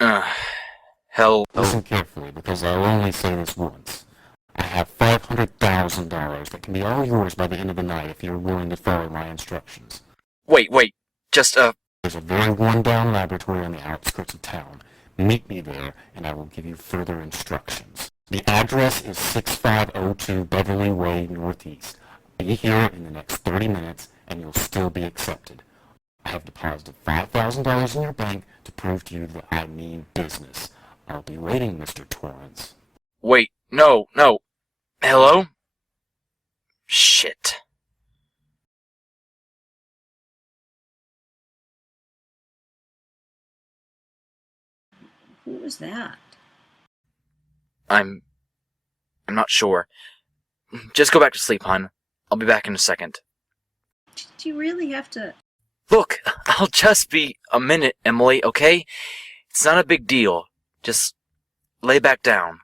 Uh, hell. Listen carefully, because I'll only say this once. I have $500,000 that can be all yours by the end of the night if you're willing to follow my instructions. Wait, just, There's a very worn-down laboratory on the outskirts of town. Meet me there, and I will give you further instructions. The address is 6502 Beverly Way Northeast. Be here in the next 30 minutes, and you'll still be accepted. I have deposited $5,000 in your bank to prove to you that I mean business. I'll be waiting, Mr. Torrance. wait, no. Hello? Shit. Who was that? I'm not sure. Just go back to sleep, hon. I'll be back in a second. Did you really have to... Look, I'll just be a minute, Emily, okay? It's not a big deal. Just lay back down.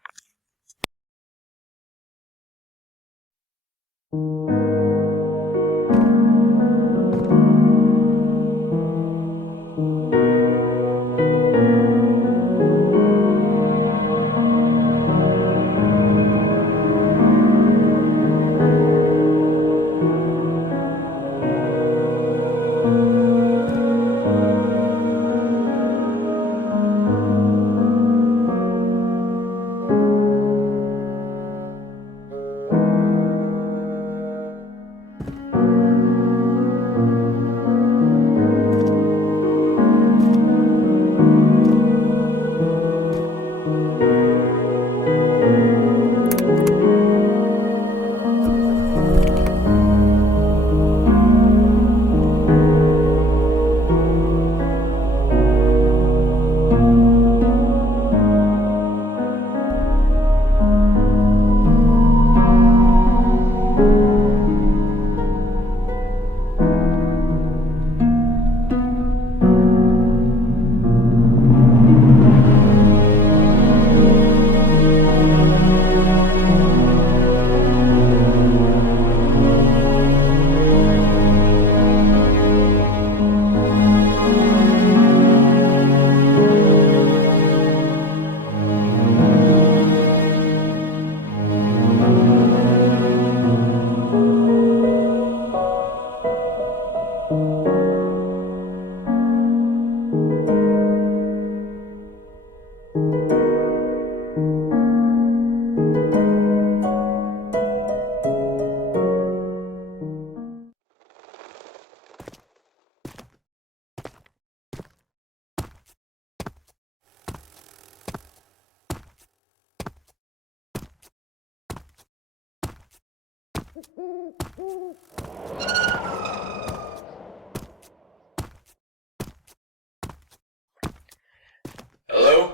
Hello?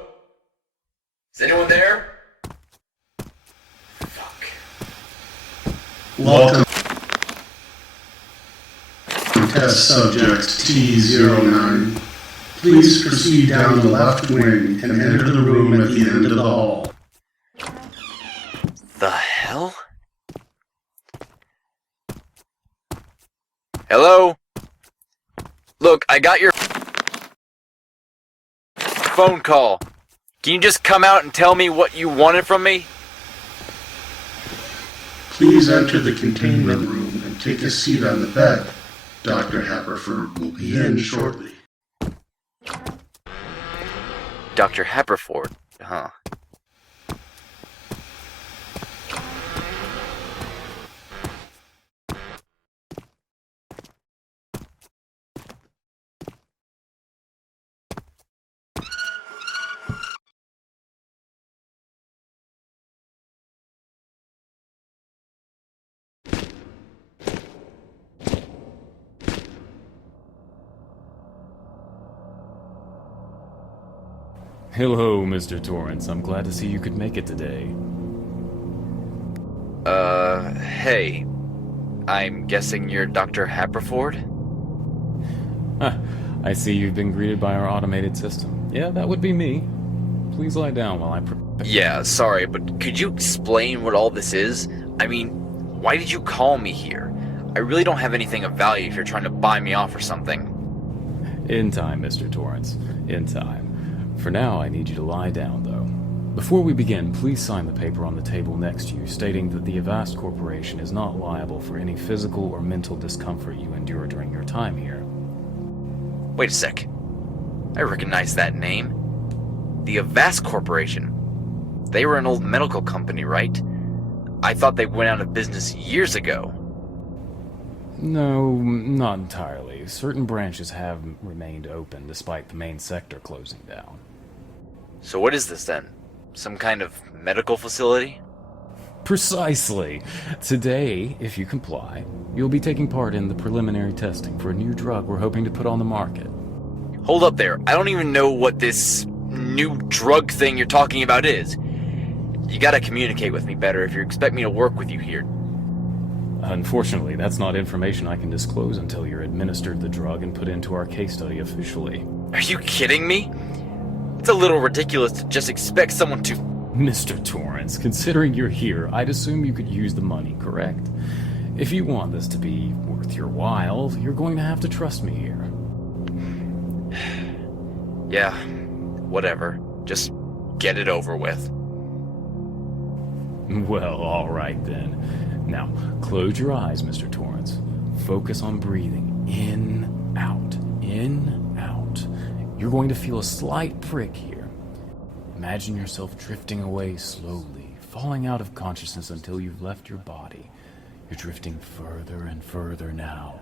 Is anyone there? Fuck. Welcome to test subject T09. Please proceed down the left wing and enter the room at the end of the hall. The hell? Hello? Look, I got your phone call. Can you just come out and tell me what you wanted from me? Please enter the containment room and take a seat on the bed. Dr. Happerford will be in shortly. Dr. Happerford, huh? Hello, Mr. Torrance. I'm glad to see you could make it today. Hey. I'm guessing you're Dr. Happerford? I see you've been greeted by our automated system. Yeah, that would be me. Please lie down while I prepare. Yeah, sorry, but could you explain what all this is? I mean, why did you call me here? I really don't have anything of value if you're trying to buy me off or something. In time, Mr. Torrance. In time. For now, I need you to lie down, though. Before we begin, please sign the paper on the table next to you stating that the Avast Corporation is not liable for any physical or mental discomfort you endure during your time here. Wait a sec. I recognize that name. The Avast Corporation. They were an old medical company, right? I thought they went out of business years ago. No, not entirely. Certain branches have remained open despite the main sector closing down. So what is this then? Some kind of medical facility? Precisely. Today, if you comply, you'll be taking part in the preliminary testing for a new drug we're hoping to put on the market. Hold up there. I don't even know what this new drug thing you're talking about is. You gotta communicate with me better if you expect me to work with you here. Unfortunately, that's not information I can disclose until you're administered the drug and put into our case study officially. Are you kidding me? It's a little ridiculous to just expect someone to... Mr. Torrance, considering you're here, I'd assume you could use the money, correct? If you want this to be worth your while, you're going to have to trust me here. Yeah, whatever. Just get it over with. Well, alright then. Now, close your eyes, Mr. Torrance. Focus on breathing in, out, in, out. You're going to feel a slight prick here. Imagine yourself drifting away slowly, falling out of consciousness until you've left your body. You're drifting further and further now.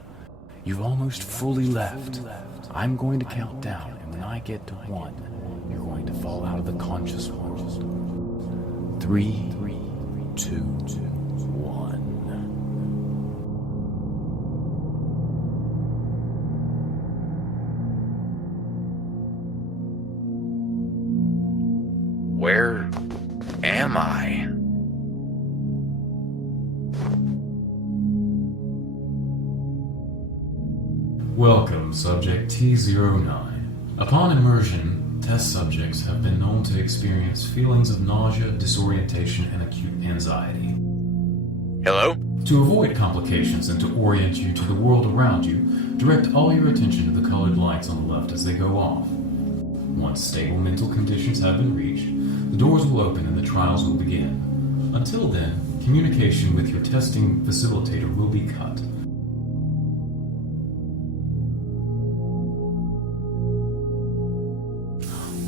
You've almost fully left. I'm going to count down, and when I get to 1, you're going to fall out of the conscious world. 3, 2, 1. Where am I? Welcome, Subject T09. Upon immersion, test subjects have been known to experience feelings of nausea, disorientation, and acute anxiety. Hello? To avoid complications and to orient you to the world around you, direct all your attention to the colored lights on the left as they go off. Once stable mental conditions have been reached, the doors will open and the trials will begin. Until then, communication with your testing facilitator will be cut.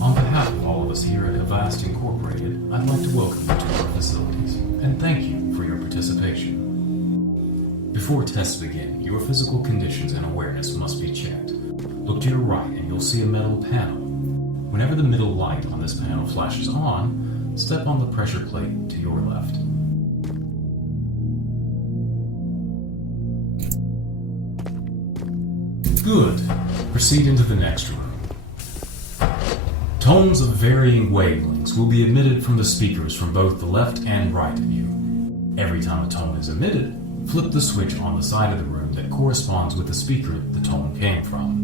On behalf of all of us here at Avast Incorporated, I'd like to welcome you to our facilities, and thank you for your participation. Before tests begin, your physical conditions and awareness must be checked. Look to your right and you'll see a metal panel. Whenever the middle light on this panel flashes on, step on the pressure plate to your left. Good. Proceed into the next room. Tones of varying wavelengths will be emitted from the speakers from both the left and right of you. Every time a tone is emitted, flip the switch on the side of the room that corresponds with the speaker the tone came from.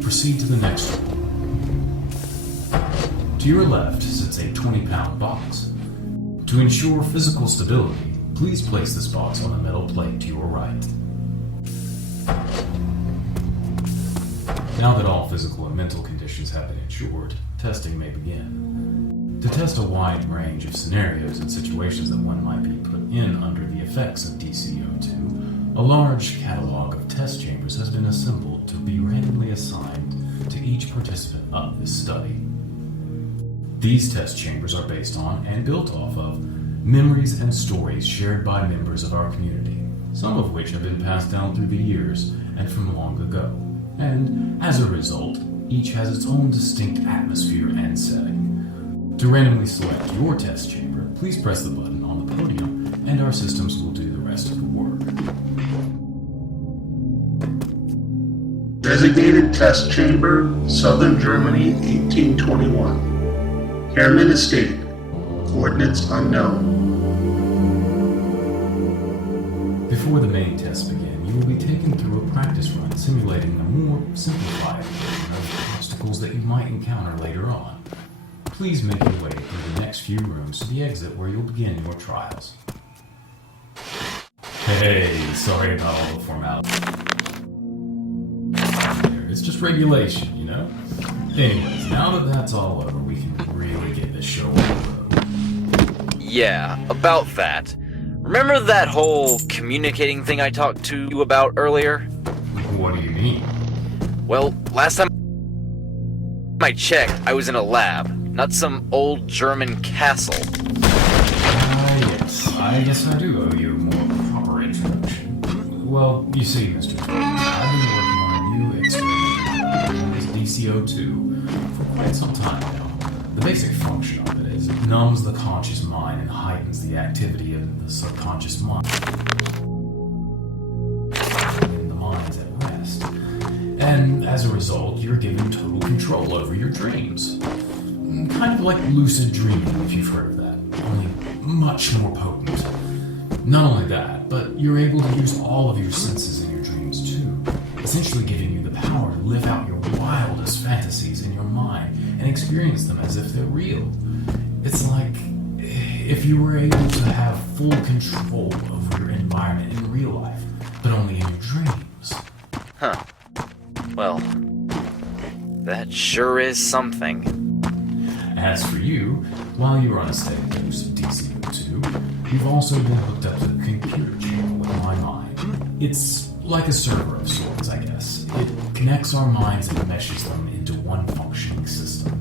Proceed to the next room. To your left sits a 20-pound box. To ensure physical stability, please place this box on a metal plate to your right. Now that all physical and mental conditions have been ensured, testing may begin. To test a wide range of scenarios and situations that one might be put in under the effects of DCO2, a large catalog of test chambers has been assembled to be randomly assigned to each participant of this study. These test chambers are based on and built off of memories and stories shared by members of our community, some of which have been passed down through the years and from long ago. and as a result, each has its own distinct atmosphere and setting. To randomly select your test chamber, please press the button on the podium, and our systems will do the rest of the work. Designated test chamber, Southern Germany, 1821. Hermann Estate. Coordinates unknown. Before the main tests begin, you will be taken through a practice run simulating a more simplified version of obstacles that you might encounter later on. Please make your way through the next few rooms to the exit where you'll begin your trials. Hey, sorry about all the formality. It's just regulation, you know? Anyways, now that that's all over, we can really get this show on the road. Yeah, about that. Remember that whole communicating thing I talked to you about earlier? What do you mean? Well, last time I checked, I was in a lab, not some old German castle. Yes, I guess I do owe you a more proper introduction. Well, you see, Mr. Torrance, I've been working on a new experiment known as DC-02 for quite some time now. The basic function of it is it numbs the conscious mind and heightens the activity of the subconscious mind. When the mind's at rest. And as a result, you're given total control over your dreams. Kind of like lucid dreaming, if you've heard of that, only much more potent. Not only that, but you're able to use all of your senses in your dreams too, essentially giving you the power to live out your wildest fantasies in your mind and experience them as if they're real. It's like if you were able to have full control over your environment in real life, but only in your dreams. Huh. Well, that sure is something. As for you, while you're on a steady dose of DC-02, you've also been hooked up to the computer channel with my mind. It's like a server of sorts, I guess. It connects our minds and meshes them into one functioning system.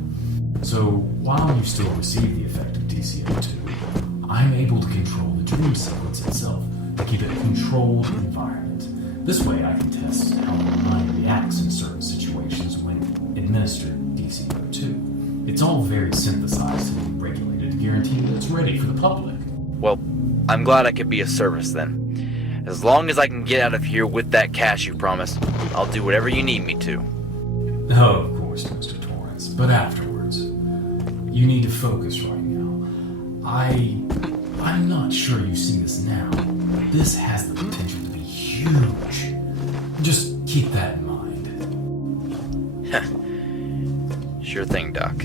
So, while you still receive the effect of DC-02, I'm able to control the dream sequence itself to keep it a controlled environment. This way I can test how the mind reacts in certain situations when administered DC-02. It's all very synthesized and regulated to guarantee that it's ready for the public. Well, I'm glad I could be of service then. As long as I can get out of here with that cash you promised, I'll do whatever you need me to. Oh, of course, Mr. Torrance, but afterwards. You need to focus right now. I'm not sure you see this now, but this has the potential to be huge. Just keep that in mind. Sure thing, Doc.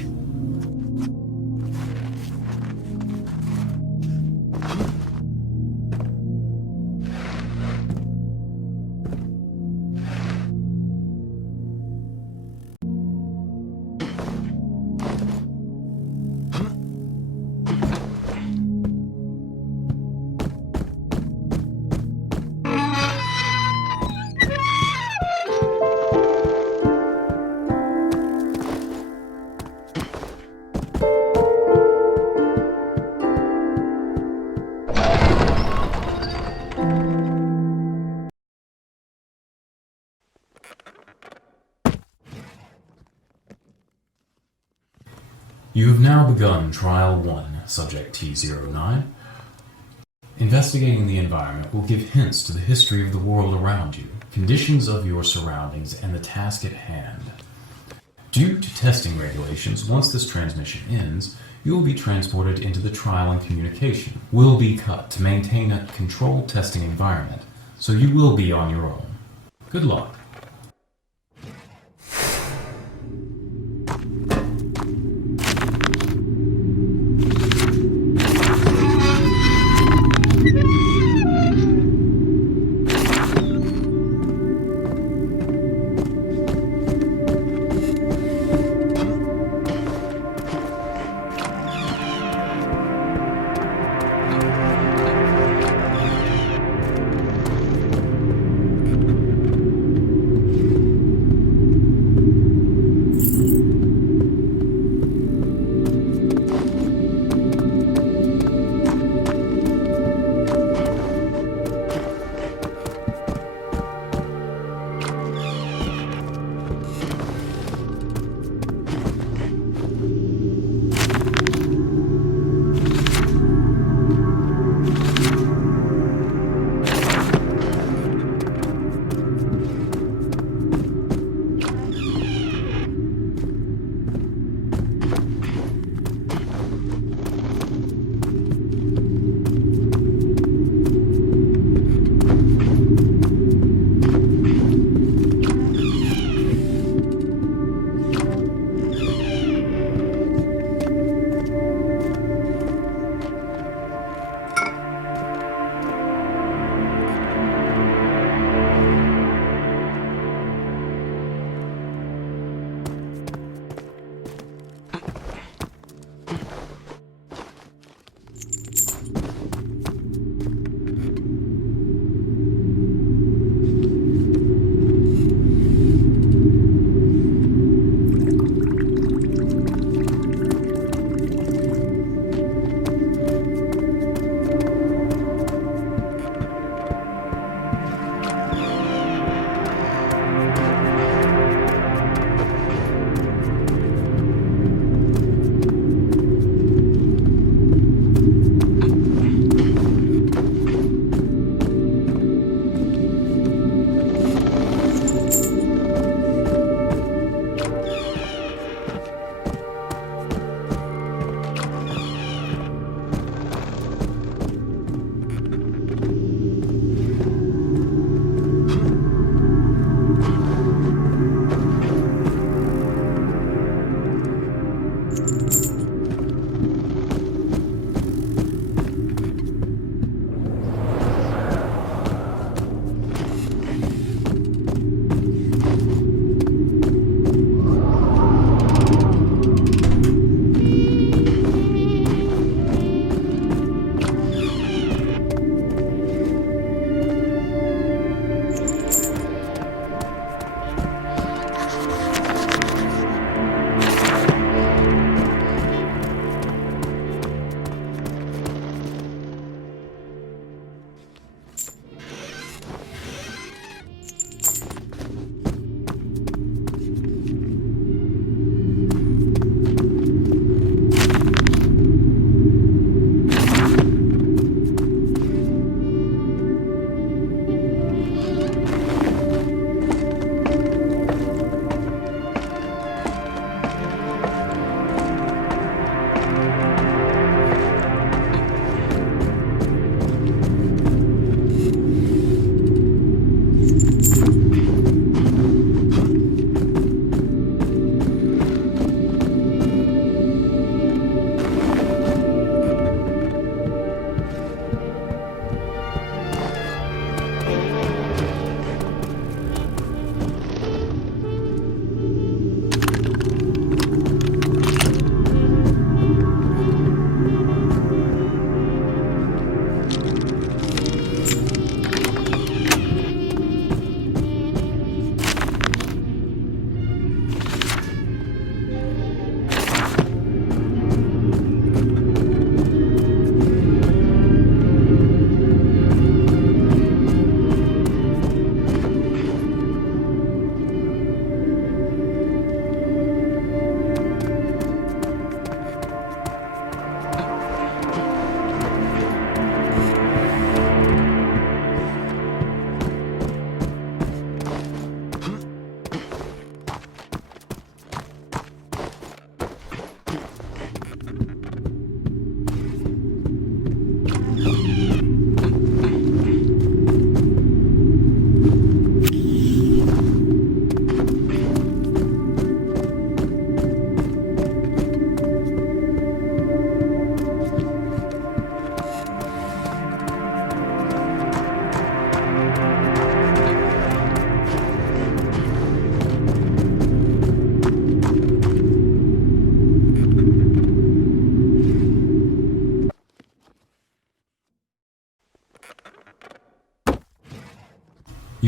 You have now begun Trial 1, Subject T09. Investigating the environment will give hints to the history of the world around you, conditions of your surroundings, and the task at hand. Due to testing regulations, once this transmission ends, you will be transported into the trial and communication will be cut to maintain a controlled testing environment, so you will be on your own. Good luck.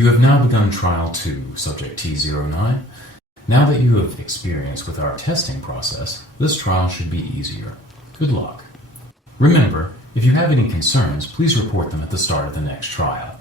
have now begun Trial 2, Subject T09. Now that you have experience with our testing process, this trial should be easier. Good luck. Remember, if you have any concerns, please report them at the start of the next trial.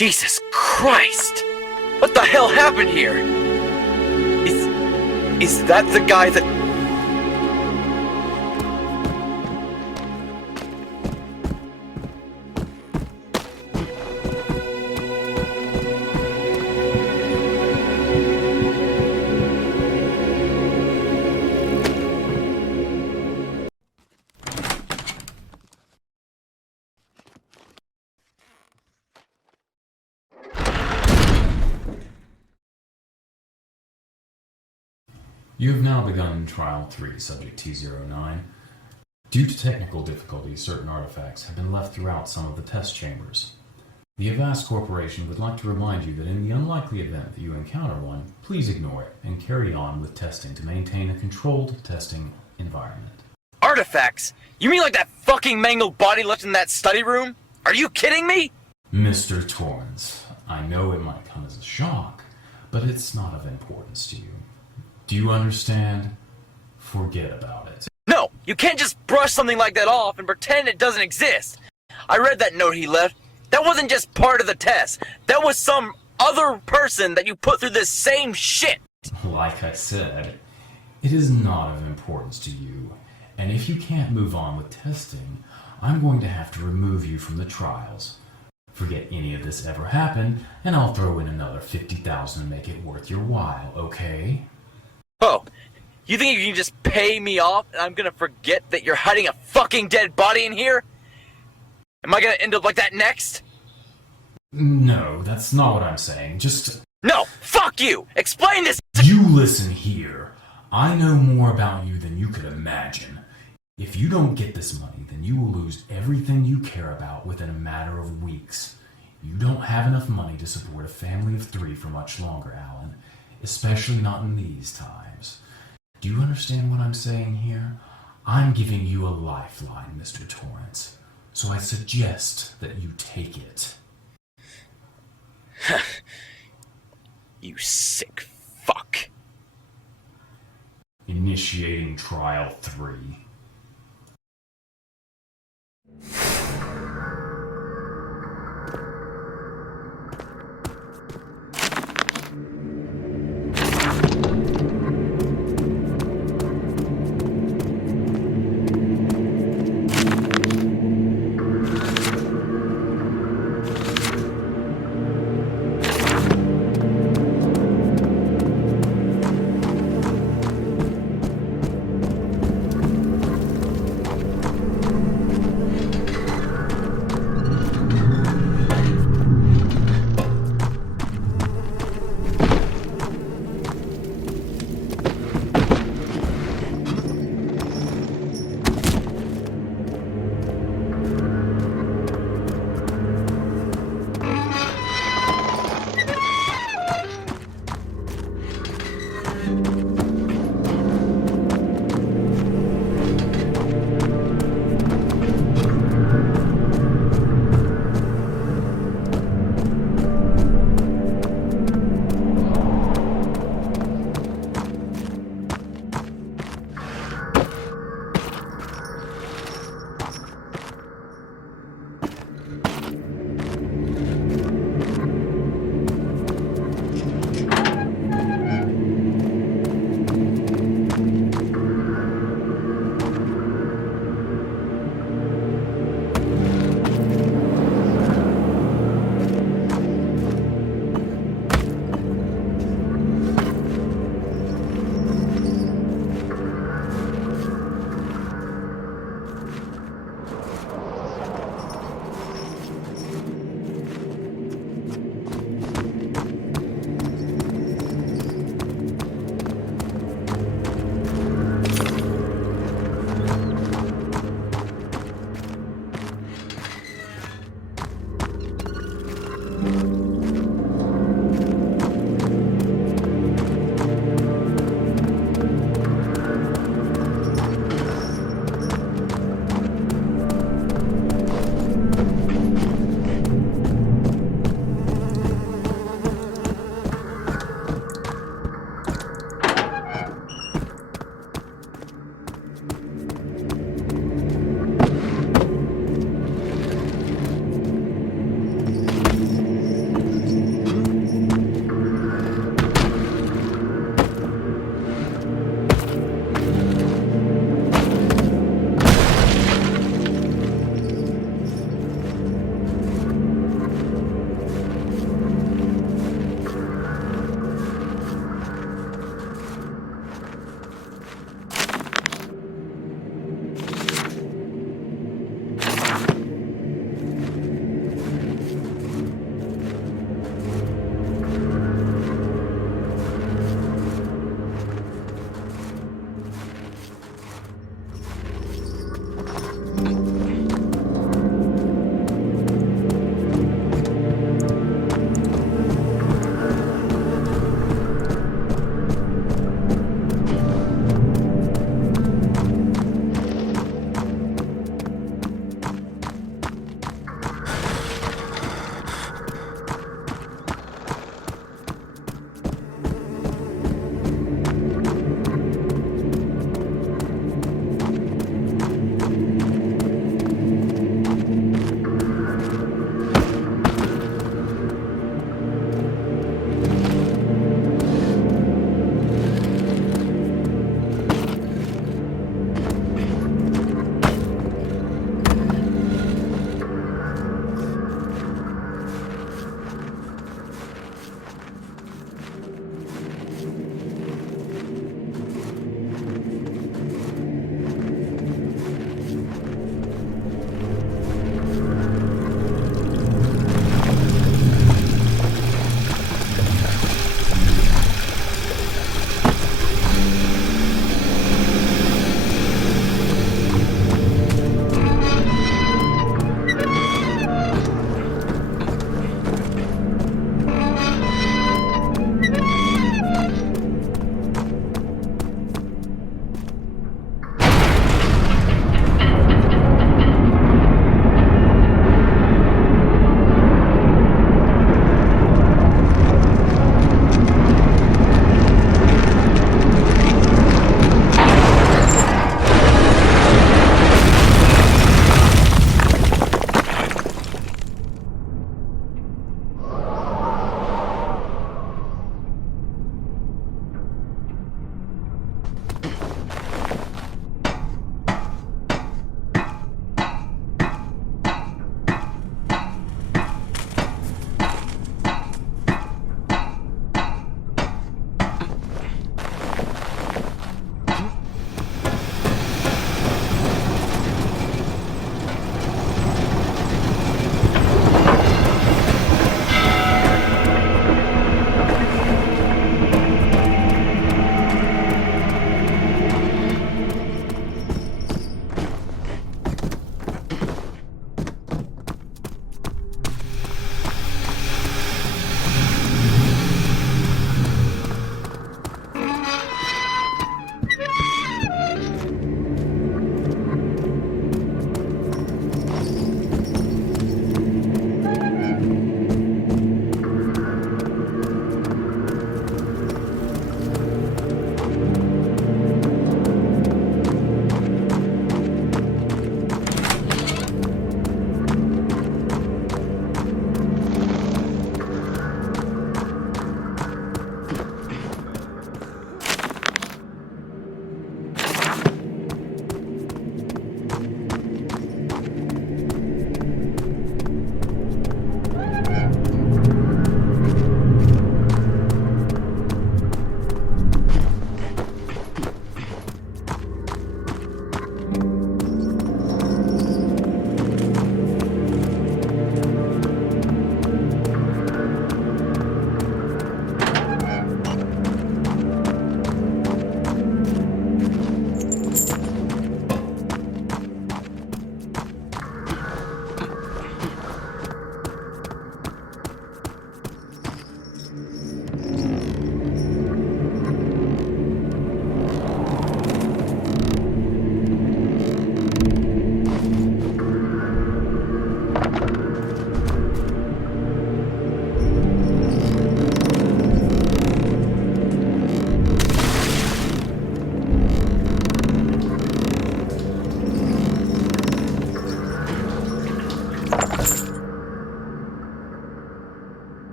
Jesus Christ! What the hell happened here? Is that the guy that... You have now begun Trial 3, Subject T09. Due to technical difficulties, certain artifacts have been left throughout some of the test chambers. The Avast Corporation would like to remind you that in the unlikely event that you encounter one, please ignore it and carry on with testing to maintain a controlled testing environment. Artifacts? You mean like that fucking mangled body left in that study room? Are you kidding me? Mr. Torrance, I know it might come as a shock, but it's not of importance to you. Do you understand? Forget about it. No, you can't just brush something like that off and pretend it doesn't exist. I read that note he left. That wasn't just part of the test. That was some other person that you put through this same shit. Like I said, it is not of importance to you. And if you can't move on with testing, I'm going to have to remove you from the trials. Forget any of this ever happened, and I'll throw in another $50,000 to make it worth your while, okay? Oh, you think you can just pay me off and I'm gonna forget that you're hiding a fucking dead body in here? Am I gonna end up like that next? No, that's not what I'm saying. Just... No, fuck you! Explain this! You listen here. I know more about you than you could imagine. If you don't get this money, then you will lose everything you care about within a matter of weeks. You don't have enough money to support a family of 3 for much longer, Alan. Especially not in these times. Do you understand what I'm saying here? I'm giving you a lifeline, Mr. Torrance. So I suggest that you take it. You sick fuck. Initiating Trial 3.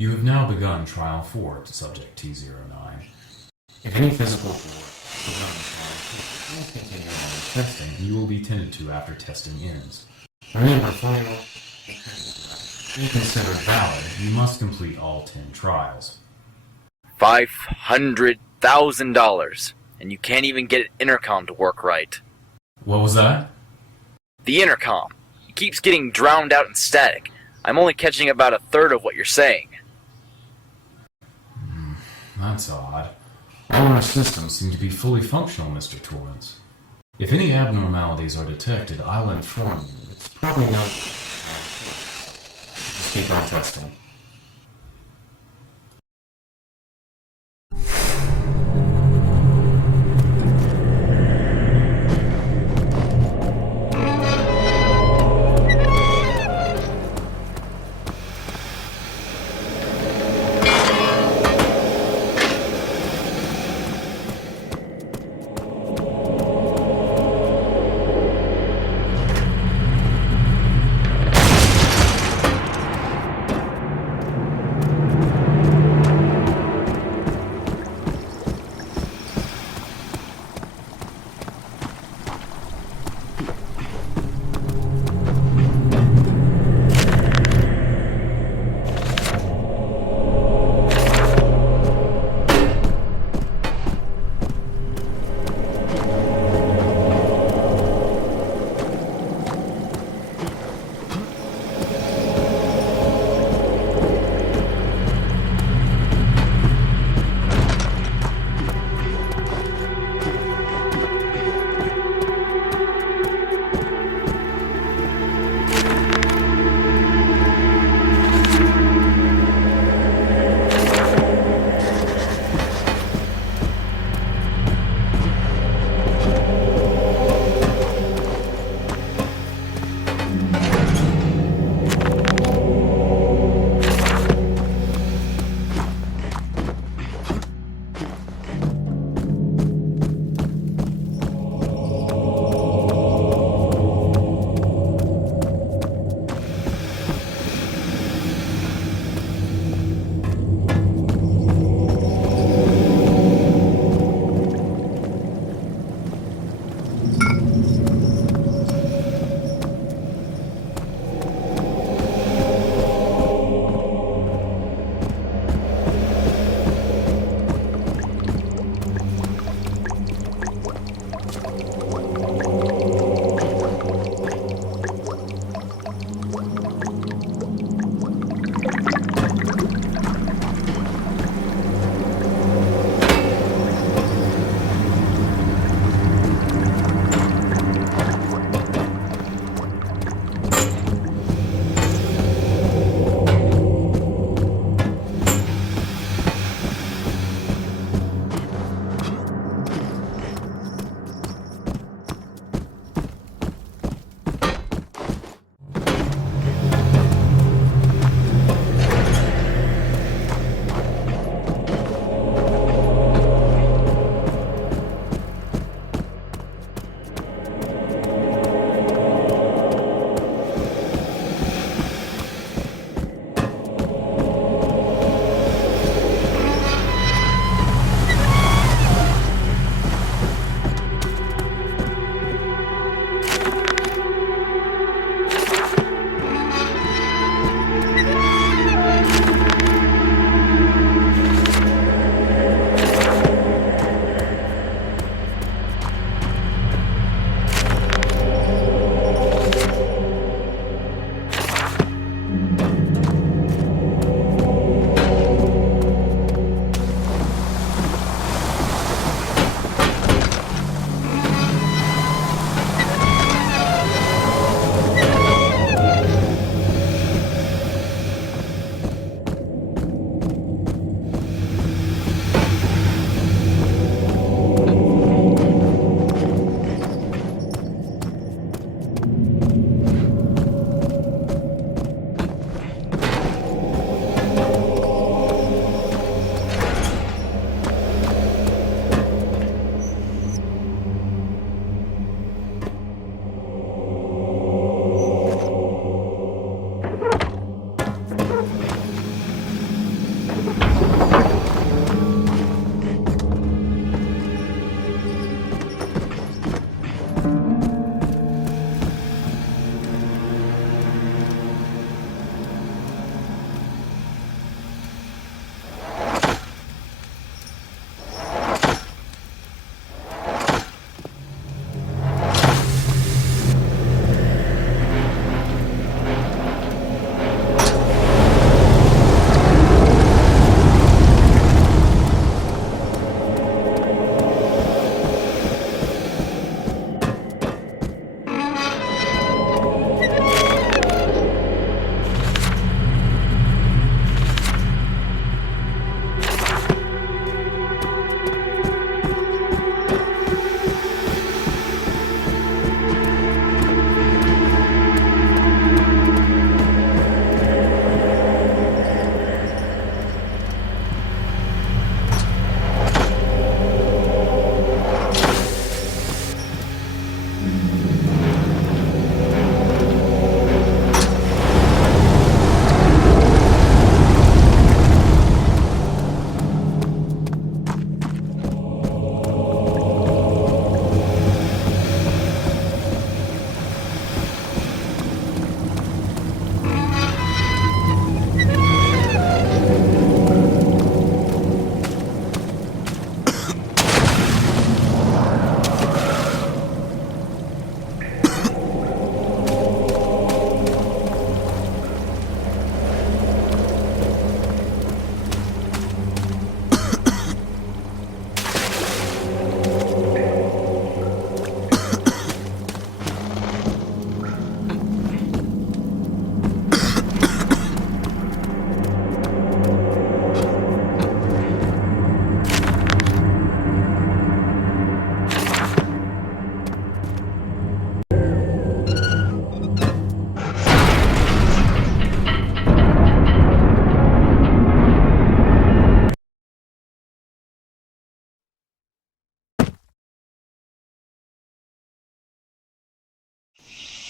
You have now begun Trial 4 to Subject T09. If any physical or please continue on Testing, and you will be tended to after testing ends. remember, final To be considered valid, you must complete all 10 trials. $500,000. And you can't even get an intercom to work right. What was that? The intercom. It keeps getting drowned out in static. I'm only catching about a third of what you're saying. That's odd. All our systems seem to be fully functional, Mr. Torrance. If any abnormalities are detected, I'll inform you. it's probably not. Just keep on testing.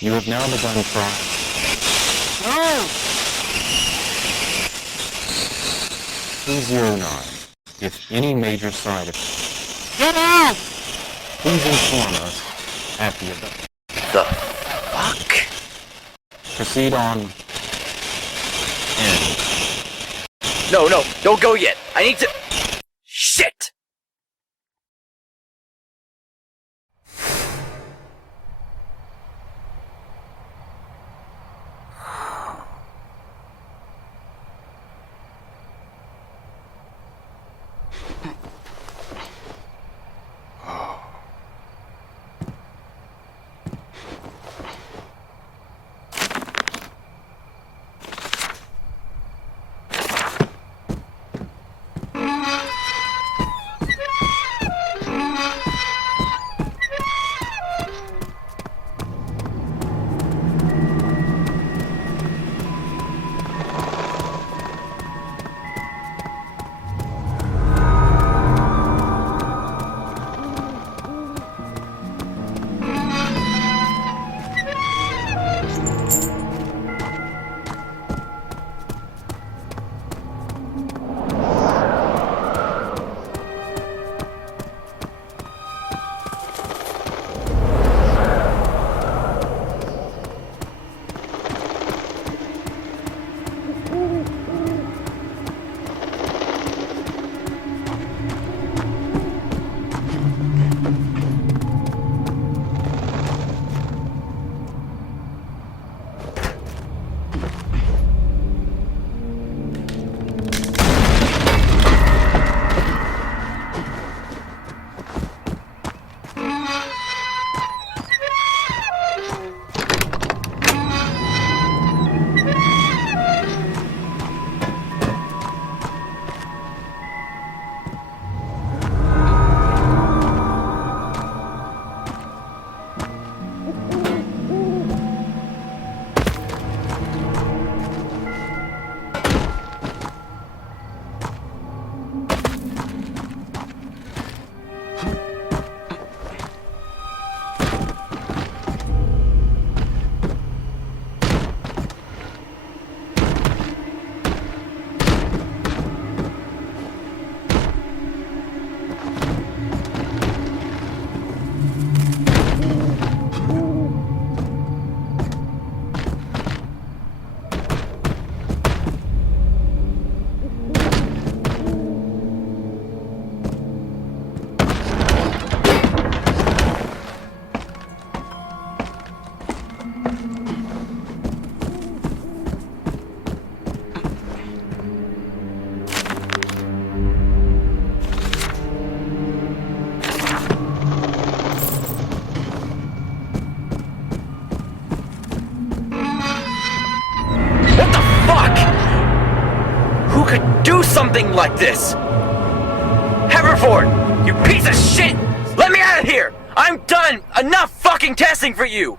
You have now begun trying. No! T09. If any major side effects. Get out! Please inform us at the event. The fuck? Proceed on. End. No, don't go yet. I need to... Shit! Do something like this! Haverford, you piece of shit! Let me out of here! I'm done! Enough fucking testing for you!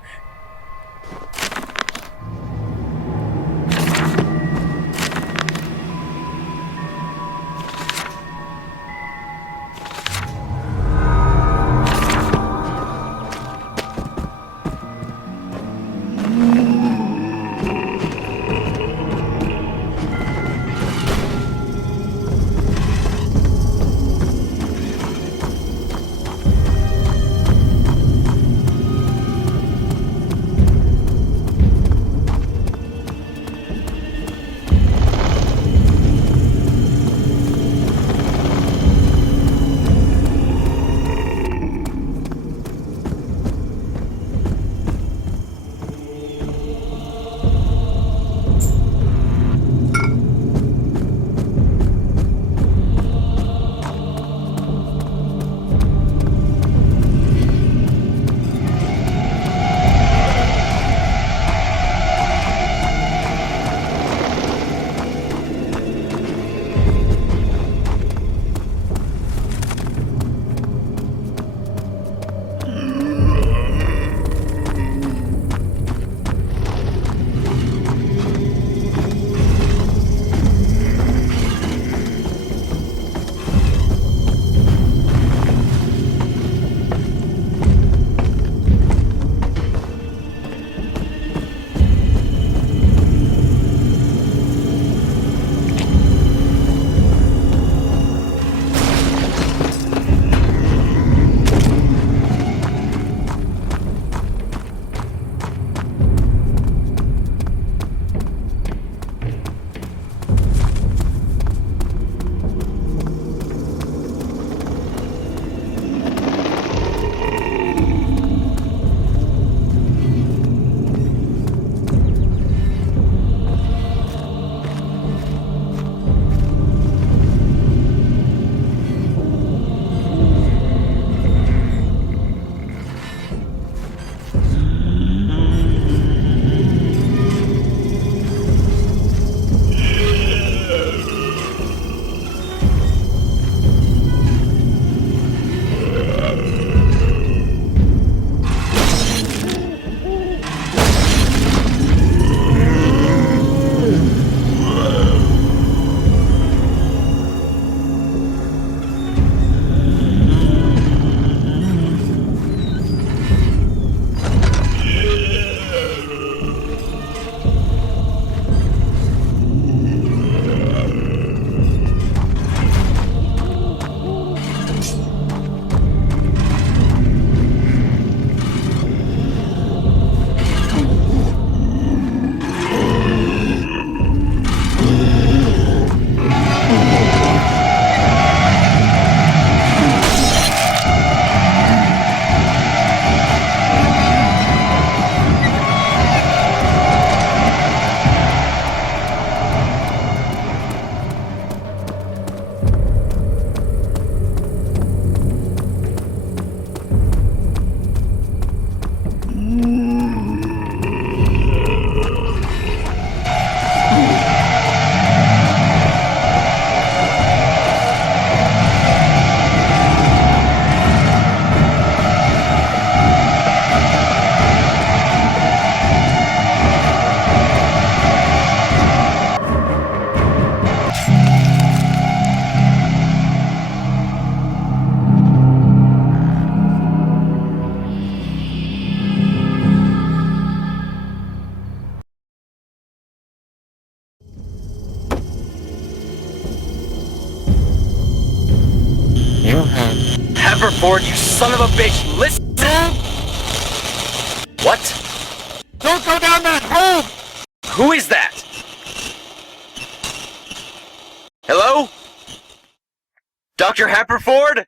Happerford, you son of a bitch, listen! What? Don't go down that hole! Who is that? Hello? Dr. Happerford?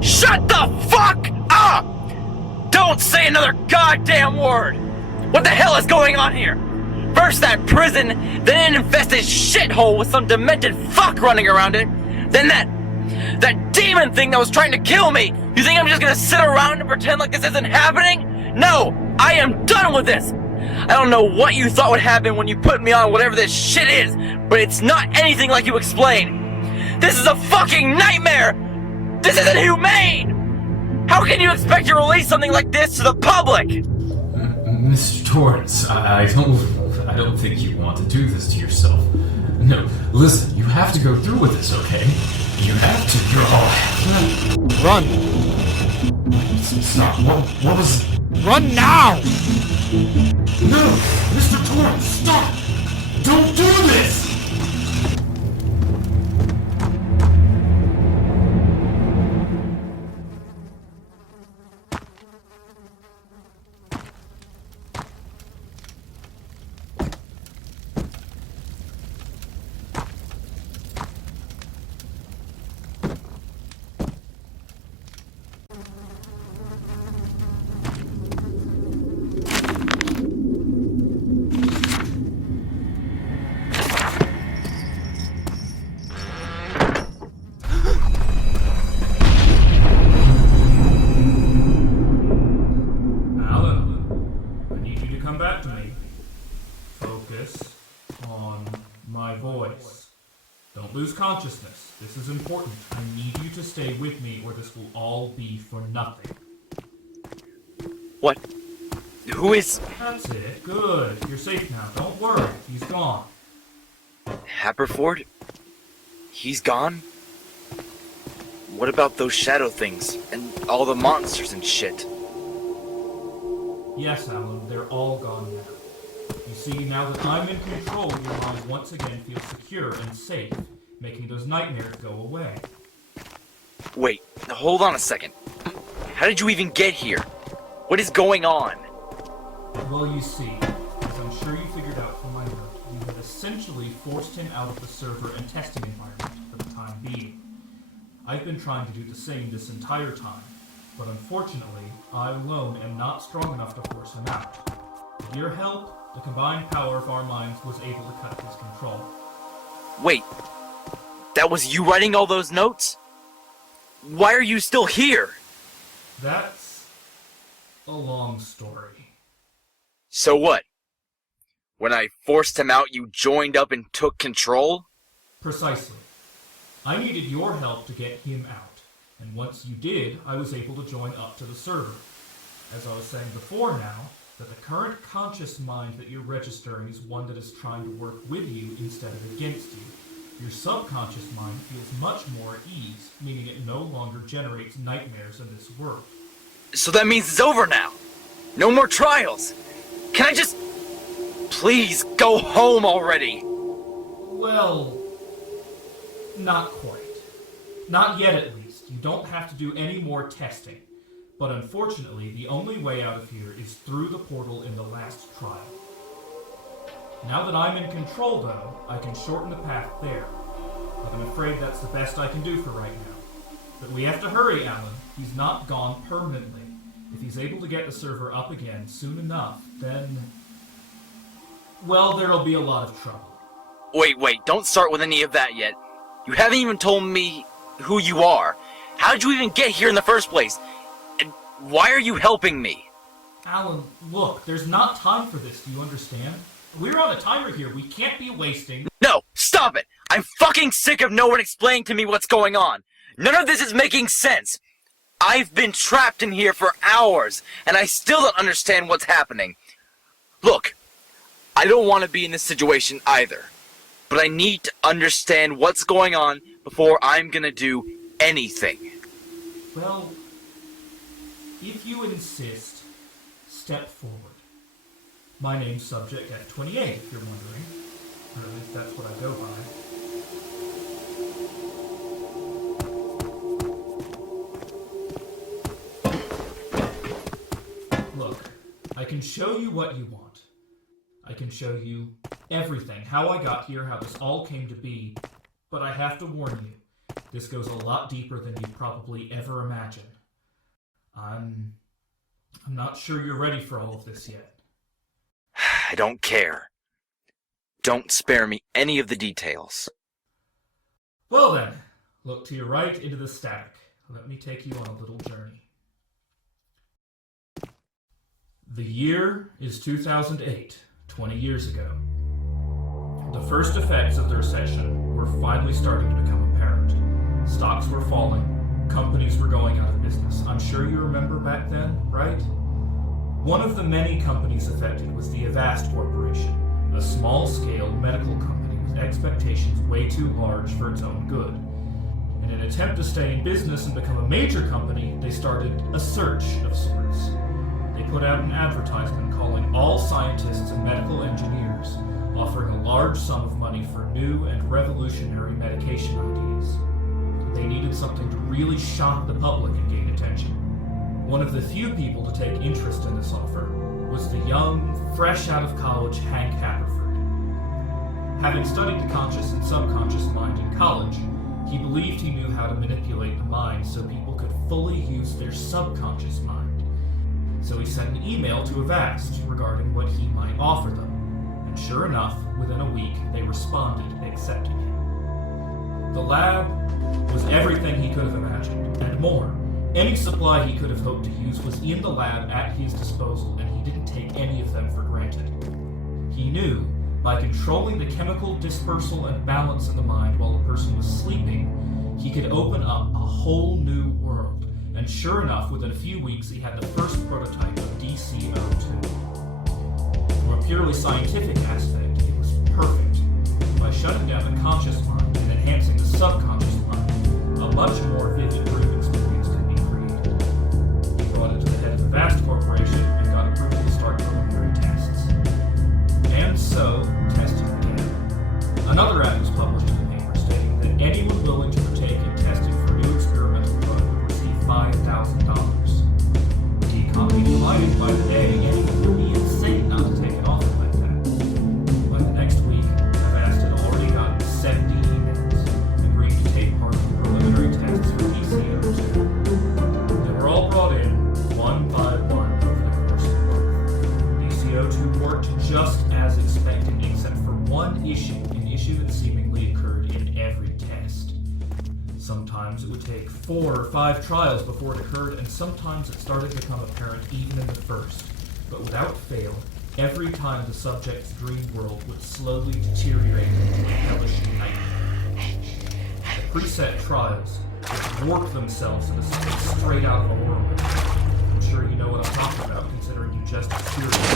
Shut the fuck up! Don't say another goddamn word! What the hell is going on here? First that prison, then an infested shithole with some demented fuck running around it, then that demon thing that was trying to kill me! You think I'm just gonna sit around and pretend like this isn't happening? No! I am done with this! I don't know what you thought would happen when you put me on whatever this shit is, but it's not anything like you explained! This is a fucking nightmare! This isn't humane! How can you expect to release something like this to the public? Mr. Torrance, I don't think you want to do this to yourself. No, listen, you have to go through with this, okay? You have to. Run! Stop. What was... Run now! No! Mr. Torrance, stop! Don't do this! back to me. Focus on my voice. Don't lose consciousness. This is important. I need you to stay with me or this will all be for nothing. What? Who is... That's it. Good. You're safe now. Don't worry. He's gone. Haberford? He's gone? What about those shadow things and all the monsters and shit? Yes, Alan, they're all gone now. You see, now that I'm in control, your mind once again feels secure and safe, making those nightmares go away. Wait, hold on a second. How did you even get here? What is going on? Well, you see, as I'm sure you figured out from my note, you have essentially forced him out of the server and testing environment for the time being. I've been trying to do the same this entire time, but unfortunately, I alone am not strong enough to force him out. With your help, the combined power of our minds was able to cut his control. Wait, that was you writing all those notes? Why are you still here? That's a long story. So what? When I forced him out, you joined up and took control? Precisely. I needed your help to get him out, and once you did, I was able to join up to the server. As I was saying before now, that the current conscious mind that you're registering is one that is trying to work with you instead of against you. Your subconscious mind feels much more at ease, meaning it no longer generates nightmares in this world. So that means it's over now. No more trials. Can I just... please go home already? Well, not quite. Not yet, at least. You don't have to do any more testing. But unfortunately, the only way out of here is through the portal in the last trial. Now that I'm in control, though, I can shorten the path there. But I'm afraid that's the best I can do for right now. But we have to hurry, Alan. He's not gone permanently. If he's able to get the server up again soon enough, then... well, there'll be a lot of trouble. Wait, don't start with any of that yet. You haven't even told me who you are. How did you even get here in the first place? And why are you helping me? Alan, look, there's not time for this, do you understand? We're on a timer here, we can't be wasting... No, stop it! I'm fucking sick of no one explaining to me what's going on. None of this is making sense. I've been trapped in here for hours, and I still don't understand what's happening. Look, I don't want to be in this situation either, but I need to understand what's going on before I'm gonna do anything. Well, if you insist, step forward. My name's Subject F28, if you're wondering. Or at least that's what I go by. Look, I can show you what you want. I can show you everything, how I got here, how this all came to be, but I have to warn you, This goes a lot deeper than you'd probably ever imagine. I'm not sure you're ready for all of this yet. I don't care. Don't spare me any of the details. Well then, look to your right into the static. Let me take you on a little journey. The year is 2008, 20 years ago. The first effects of the recession were finally starting to become apparent. Stocks were falling, companies were going out of business. I'm sure you remember back then, right? One of the many companies affected was the Avast Corporation, a small-scale medical company with expectations way too large for its own good. In an attempt to stay in business and become a major company, they started a search of sorts. They put out an advertisement calling all scientists and medical engineers, offering a large sum of money for new and revolutionary medication ideas. They needed something to really shock the public and gain attention. One of the few people to take interest in this offer was the young, fresh out of college Hank Haverford. Having studied the conscious and subconscious mind in college, he believed he knew how to manipulate the mind so people could fully use their subconscious mind. So he sent an email to Avast regarding what he might offer them. And sure enough, within a week, they responded, accepting him. The lab was everything he could have imagined, and more. Any supply he could have hoped to use was in the lab at his disposal, and he didn't take any of them for granted. He knew, by controlling the chemical dispersal and balance in the mind while a person was sleeping, he could open up a whole new world. And sure enough, within a few weeks, he had the first prototype of DC-02. From a purely scientific aspect, it was perfect. By shutting down the conscious mind and enhancing the subconscious mind, a much more vivid dream experience could be created. He brought it to the head of the Vast Corporation and got approval to start preliminary tests. And so, testing began. Another ad was published in the paper stating that anyone willing to partake in testing for a new experimental drug would receive $5,000. The economy divided by the day, anyone would be insane not to take an offer like that. By the next week, Avast had already gotten 70 emails agreeing to take part in preliminary tests for DC-02. They were all brought in, one by one, over the course of a month. DC-02 worked just as expected, except for one issue, an issue that seemingly occurred in every test. Sometimes it would take 4 or 5 trials before it occurred, and sometimes it started to become apparent even in the first. But without fail, every time the subject's dream world would slowly deteriorate into a hellish nightmare. The preset trials would warp themselves into something straight out of a horror movie. I'm sure you know what I'm talking about, considering you just experienced it.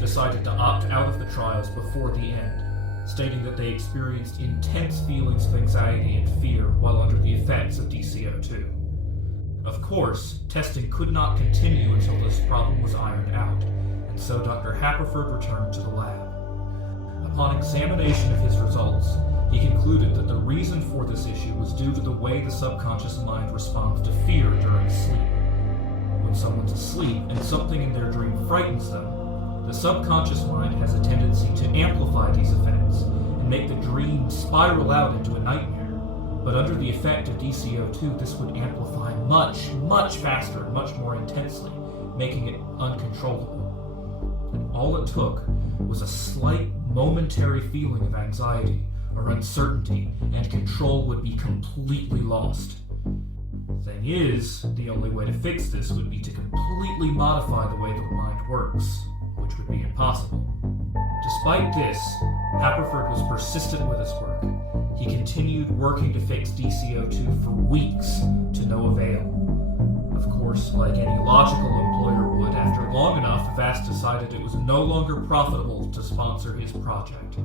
Decided to opt out of the trials before the end, stating that they experienced intense feelings of anxiety and fear while under the effects of DC-02. Of course, testing could not continue until this problem was ironed out, and so Dr. Haverford returned to the lab. Upon examination of his results, he concluded that the reason for this issue was due to the way the subconscious mind responds to fear during sleep. When someone's asleep and something in their dream frightens them, the subconscious mind has a tendency to amplify these effects and make the dream spiral out into a nightmare. But under the effect of DC-02, this would amplify much, much faster and much more intensely, making it uncontrollable. And all it took was a slight momentary feeling of anxiety or uncertainty, and control would be completely lost. Thing is, the only way to fix this would be to completely modify the way the mind works, which would be impossible. Despite this, Haverford was persistent with his work. He continued working to fix DC-02 for weeks, to no avail. Of course, like any logical employer would, after long enough, Avast decided it was no longer profitable to sponsor his project.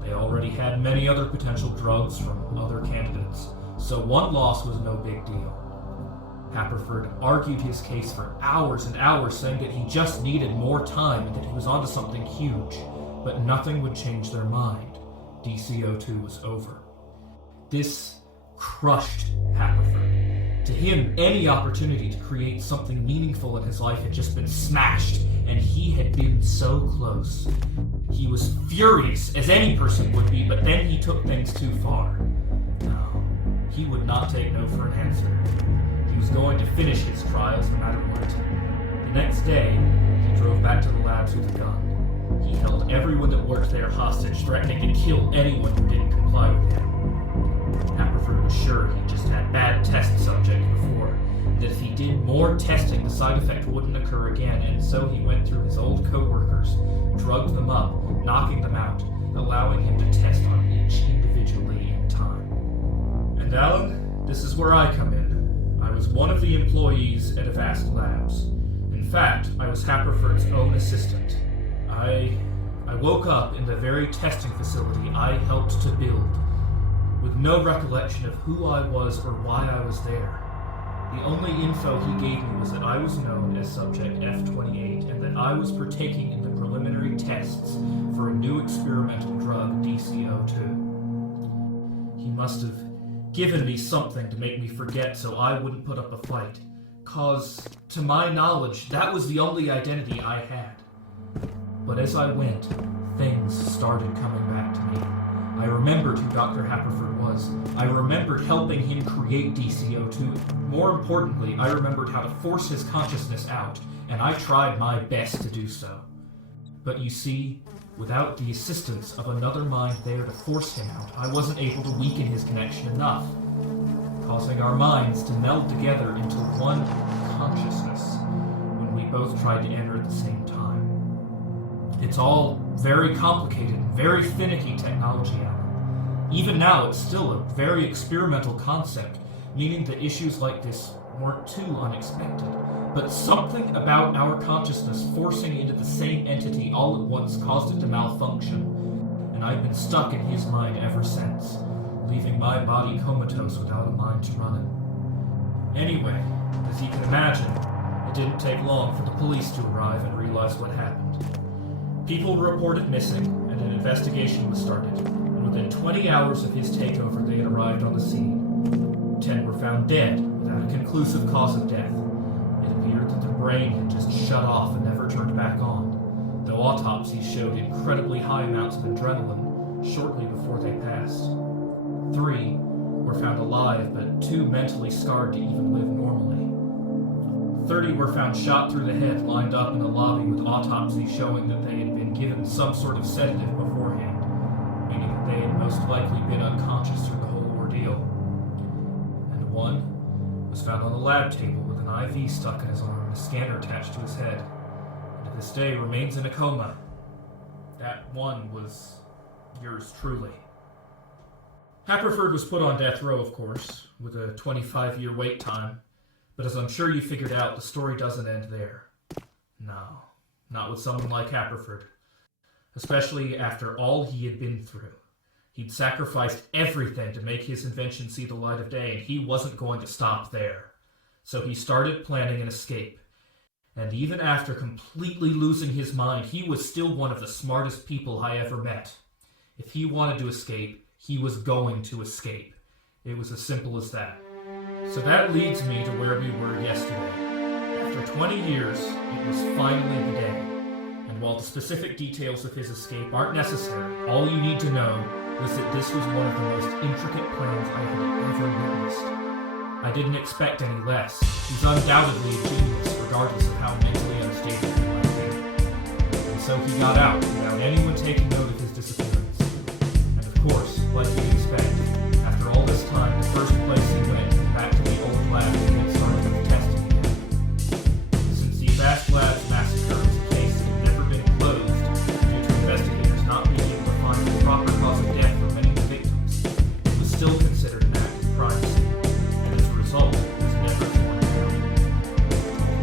They already had many other potential drugs from other candidates, so one loss was no big deal. Haverford argued his case for hours and hours, saying that he just needed more time and that he was onto something huge, but nothing would change their mind. DC-02 was over. This crushed Haverford. To him, any opportunity to create something meaningful in his life had just been smashed, and he had been so close. He was furious, as any person would be, but then he took things too far. No, he would not take no for an answer. He was going to finish his trials no matter what. The next day, he drove back to the labs with a gun. He held everyone that worked there hostage, threatening to kill anyone who didn't comply with him. Happerford was sure he just had bad test subjects before, that if he did more testing, the side effect wouldn't occur again, and so he went through his old co-workers, drugged them up, knocking them out, allowing him to test on each individually in time. And Alan, this is where I come in. I was one of the employees at Avast Labs. In fact, I was Happerford's own assistant. I woke up in the very testing facility I helped to build, with no recollection of who I was or why I was there. The only info he gave me was that I was known as Subject F-28 and that I was partaking in the preliminary tests for a new experimental drug, DCO2. He must have given me something to make me forget so I wouldn't put up a fight, 'cause, to my knowledge, that was the only identity I had. But as I went, things started coming back to me. I remembered who Dr. Happerford was. I remembered helping him create DCO2. More importantly, I remembered how to force his consciousness out, and I tried my best to do so. But you see, without the assistance of another mind there to force him out, I wasn't able to weaken his connection enough, causing our minds to meld together into one consciousness when we both tried to enter at the same time. It's all very complicated and very finicky technology, Alan. Even now, it's still a very experimental concept, meaning that issues like this weren't too unexpected. But something about our consciousness forcing into the same entity all at once caused it to malfunction, and I've been stuck in his mind ever since, leaving my body comatose without a mind to run it. Anyway, as you can imagine, it didn't take long for the police to arrive and realize what happened. People were reported missing, and an investigation was started, and within 20 hours of his takeover they had arrived on the scene. 10 were found dead, without a conclusive cause of death. It appeared that the brain had just shut off and never turned back on, though autopsies showed incredibly high amounts of adrenaline shortly before they passed. 3 were found alive, but too mentally scarred to even live normally. 30 were found shot through the head, lined up in the lobby with autopsies showing that they had been given some sort of sedative beforehand, meaning that they had most likely been unconscious through the whole ordeal. And 1 was found on the lab table with an IV stuck in his arm and a scanner attached to his head, and to this day remains in a coma. That 1 was yours truly. Happerford was put on death row, of course, with a 25-year wait time. But as I'm sure you figured out, the story doesn't end there. No, not with someone like Happerford. Especially after all he had been through. He'd sacrificed everything to make his invention see the light of day, and he wasn't going to stop there. So he started planning an escape. And even after completely losing his mind, he was still one of the smartest people I ever met. If he wanted to escape, he was going to escape. It was as simple as that. So that leads me to where we were yesterday. After 20 years, it was finally the day. And while the specific details of his escape aren't necessary, all you need to know was that this was one of the most intricate plans I had ever witnessed. I didn't expect any less. He's undoubtedly a genius, regardless of how mentally unstable he might be. And so he got out without anyone taking note of his disappearance. And of course, like you'd expect, after all this time, the first place he went back to the old lab to get started with testing again. Since the Avast Labs massacre was a case that had never been closed due to investigators not being able to find the proper cause of death for many of the victims, it was still considered an act of privacy, and as a result, it was never torn down.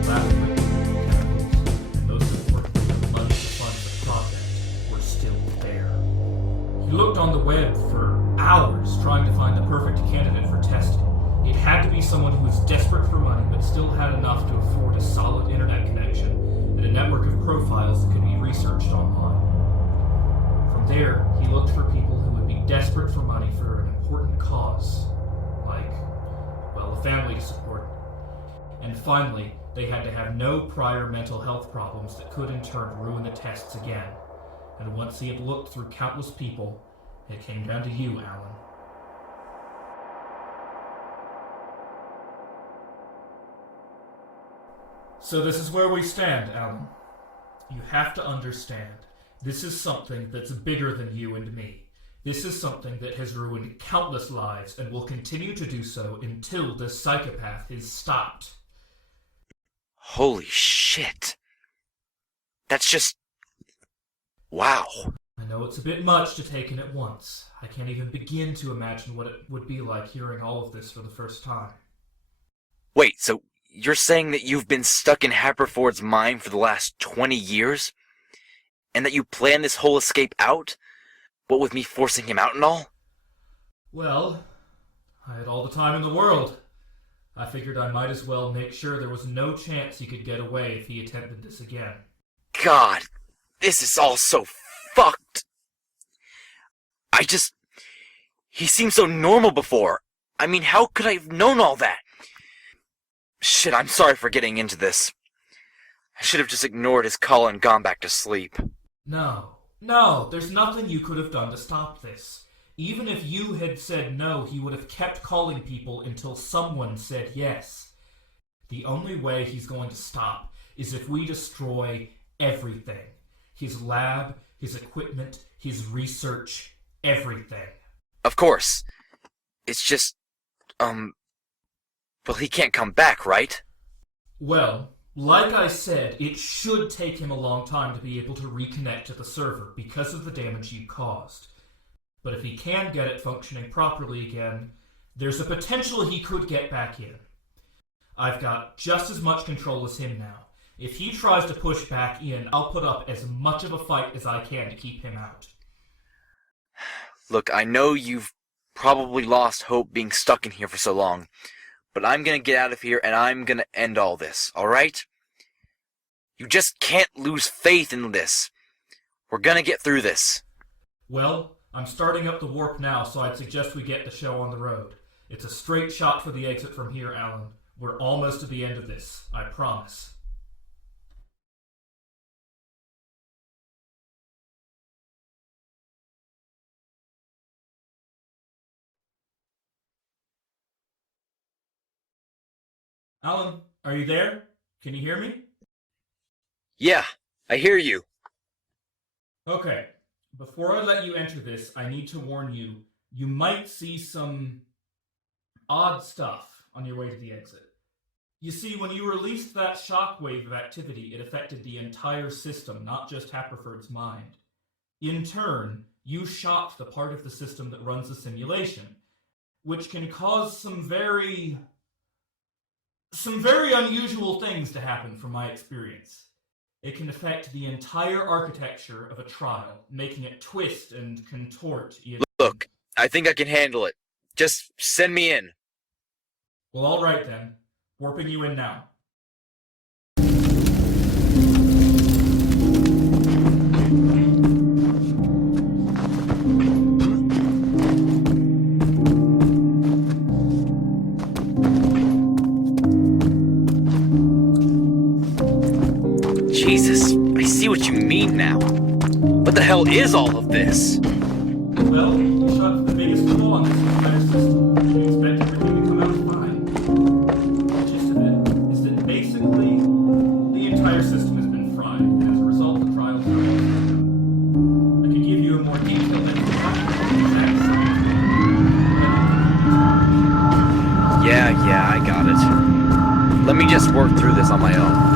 The lab equipment, chemicals, and most importantly, the money to fund the project were still there. He looked on the web for hours trying to find the perfect candidate for testing. It had to be someone who was desperate for money but still had enough to afford a solid internet connection and a network of profiles that could be researched online. From there, he looked for people who would be desperate for money for an important cause, like, well, a family to support. And finally, they had to have no prior mental health problems that could in turn ruin the tests again. And once he had looked through countless people, it came down to you, Alan. So this is where we stand, Alan. You have to understand, this is something that's bigger than you and me. This is something that has ruined countless lives and will continue to do so until this psychopath is stopped. Holy shit. That's just... wow. I know it's a bit much to take in at once. I can't even begin to imagine what it would be like hearing all of this for the first time. Wait, so you're saying that you've been stuck in Haperford's mind for the last 20 years? And that you planned this whole escape out? What with me forcing him out and all? Well, I had all the time in the world. I figured I might as well make sure there was no chance he could get away if he attempted this again. God, this is all so fucked. He seemed so normal before. I mean, how could I have known all that? Shit, I'm sorry for getting into this. I should have just ignored his call and gone back to sleep. No, there's nothing you could have done to stop this. Even if you had said no, he would have kept calling people until someone said yes. The only way he's going to stop is if we destroy everything. His lab, his equipment, his research, everything. Of course. It's just, well, he can't come back, right? Well, like I said, it should take him a long time to be able to reconnect to the server because of the damage you caused. But if he can get it functioning properly again, there's a potential he could get back in. I've got just as much control as him now. If he tries to push back in, I'll put up as much of a fight as I can to keep him out. Look, I know you've probably lost hope being stuck in here for so long, but I'm gonna get out of here and I'm gonna end all this, alright? You just can't lose faith in this. We're gonna get through this. Well, I'm starting up the warp now, so I'd suggest we get the show on the road. It's a straight shot for the exit from here, Alan. We're almost at the end of this, I promise. Alan, are you there? Can you hear me? Yeah, I hear you. Okay. Before I let you enter this, I need to warn you, you might see some odd stuff on your way to the exit. You see, when you released that shockwave of activity, it affected the entire system, not just Haperford's mind. In turn, you shocked the part of the system that runs the simulation, which can cause some very unusual things to happen from my experience. It can affect the entire architecture of a trial, making it twist and contort. Look, I think I can handle it. Just send me in. Well, all right then. Warping you in now. Jesus, I see what you mean now. What the hell is all of this? Well, you shot the biggest flaw in this entire system. You expect everything to come out fine. The gist of it is that basically, the entire system has been fried, and as a result, the trials are I could give you a more detailed explanation of the exact science. Yeah, I got it. Let me just work through this on my own.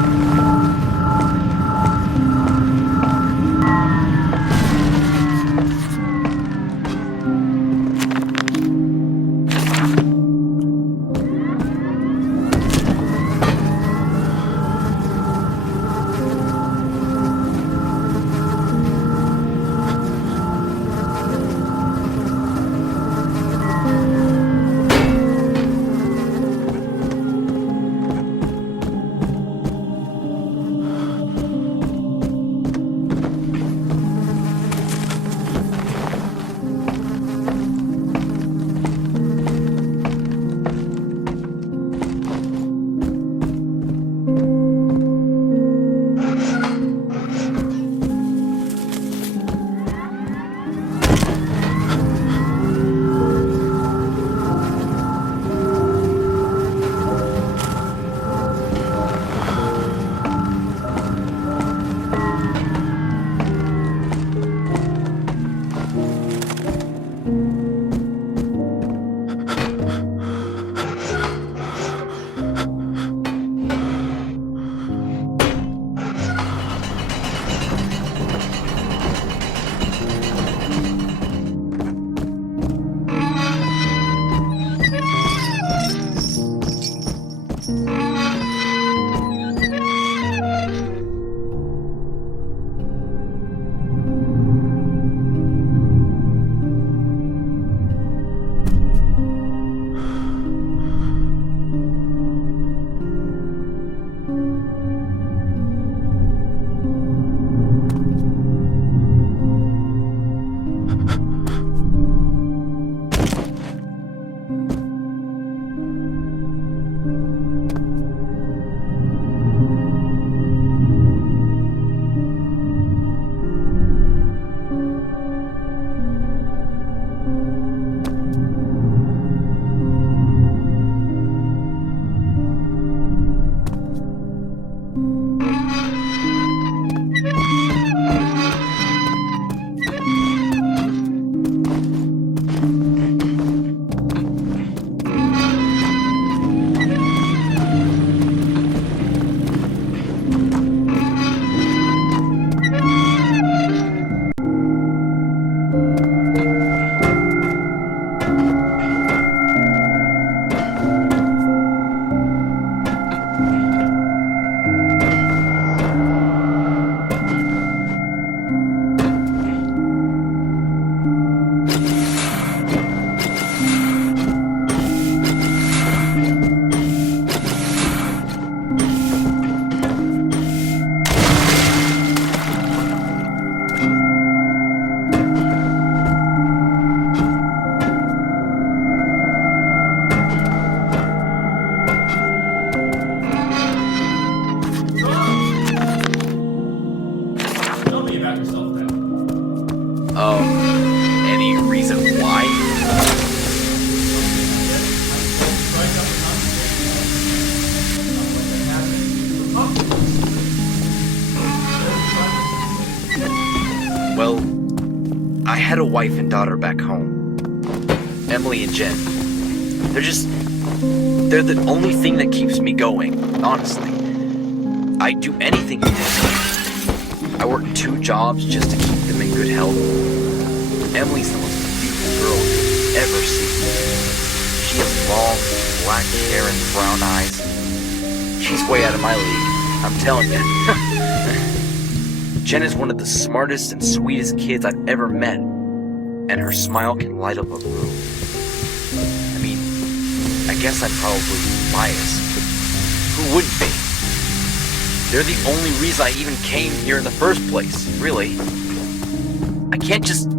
Any reason why? Well, I had a wife and daughter back home. Emily and Jen. They're the only thing that keeps me going, honestly. I'd do anything for them. I work 2 jobs just to keep them in good health. Emily's the most beautiful girl you've ever seen. She has long, black hair and brown eyes. She's way out of my league, I'm telling you. Jen is one of the smartest and sweetest kids I've ever met, and her smile can light up a room. I mean, I guess I'm probably biased, but who wouldn't be? They're the only reason I even came here in the first place, really. I can't just...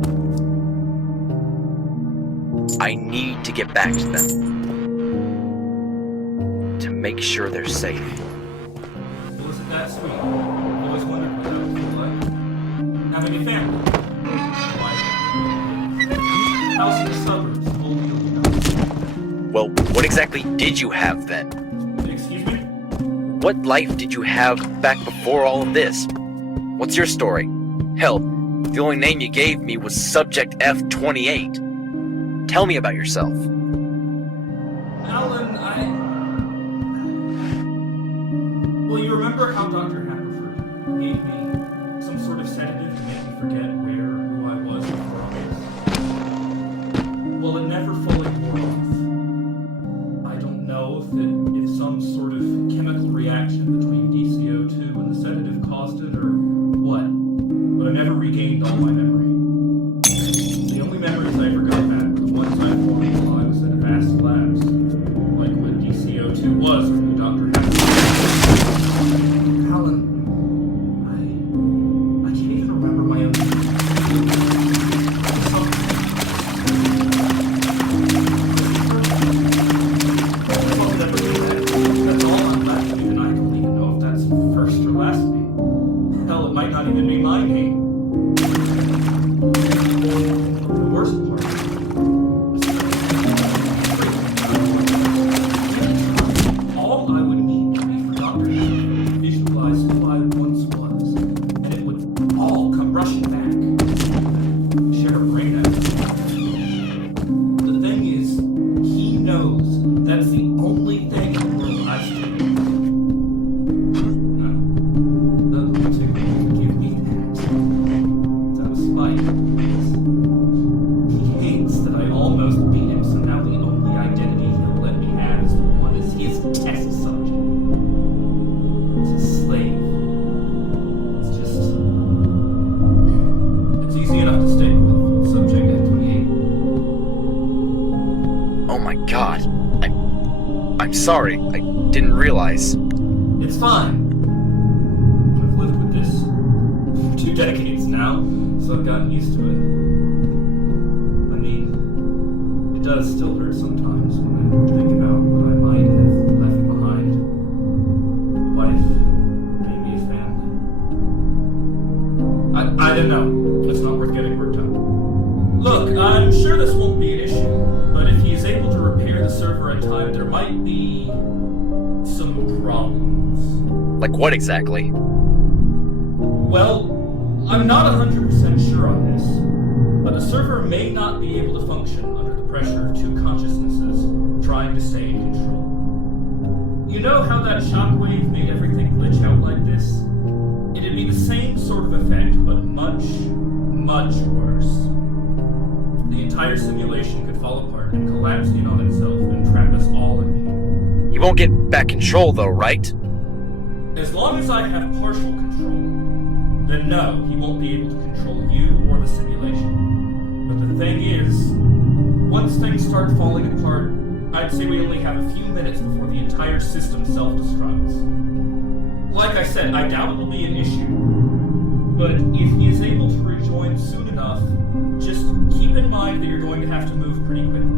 I need to get back to them. To make sure they're safe. Well, isn't that sweet? I've always wondered what that would feel like. Having a family. Like, house in the suburbs, the whole deal, you know. Well, what exactly did you have then? Excuse me? What life did you have back before all of this? What's your story? Hell, the only name you gave me was Subject F-28. Tell me about yourself. Alan, Well, you remember how Dr. Happerford gave me some sort of sedative to make me forget where or who I was before all this? Well, it never fully wore off. I don't know if some sort of chemical reaction between DCO2 and the sedative caused it or what, but I never regained all my memory. The only memories I ever got back were the ones I formed while I was at Avast Labs, like what DCO2 was or who Dr. Alan, I can't even remember my own name. That's all I'm left, and I don't even know if that's first or last name. Hell, it might not even be my name. The worst part is all I would need to be for Dr. to visualize who I once was, and it would all come rushing back. Share a brain out. The thing is, he knows that's the only thing in the world I still need. No, the particular to give me that. It's out of spite. He hates that I almost beat him, so now the only identity he'll let me have is the one as his test subject. It's his slave. It's just... It's easy enough to stick with subject F-28. Oh my god. I'm sorry. I didn't realize. It's fine. I've lived with this for 2 decades now, so I've gotten used to it. I mean, it does still hurt sometimes when I think about what I might have left behind. Wife, maybe a family. I don't know. It's not worth getting worked up. Look, I'm sure this won't be an issue, but if he is able to repair the server in time, there might be some problems. Like what exactly? Well, I'm not 100% sure on this, but the server may not be able to function under the pressure of 2 consciousnesses trying to stay in control. You know how that shockwave made everything glitch out like this? It'd be the same sort of effect, but much, much worse. The entire simulation could fall apart and collapse in on itself and trap us all in here. You won't get back control though, right? As long as I have partial control, then no, he won't be able to control you or the simulation. But the thing is, once things start falling apart, I'd say we only have a few minutes before the entire system self-destructs. Like I said, I doubt it'll be an issue. But if he is able to rejoin soon enough, just keep in mind that you're going to have to move pretty quickly.